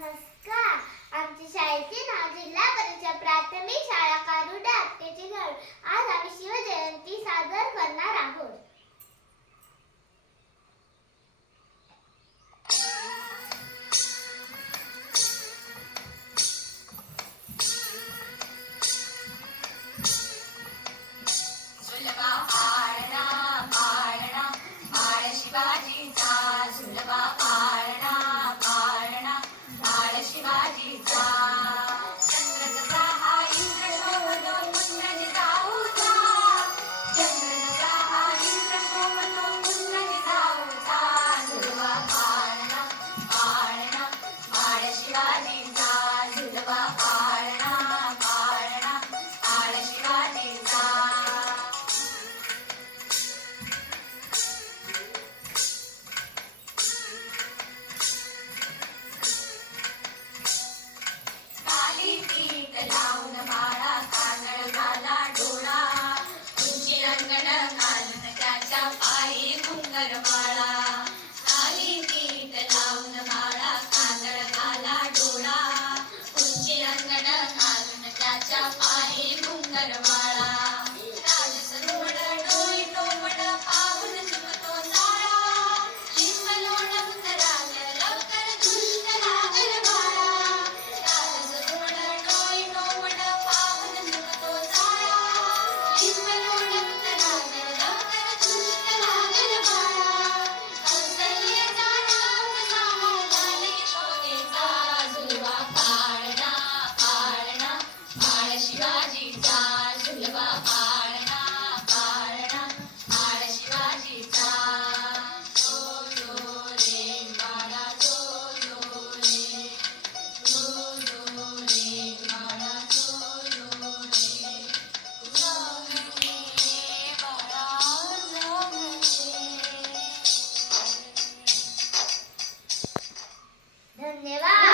नमस्कार. आमच्या शाळेचे नाव जिल्हा विठोबा पाळणा पाळणा काळ लावून बाळा डोळा. तुमची रंगण घालून त्याच्या पायी घुंगर बाळा माझा आहे डोंगरवाळा nevada.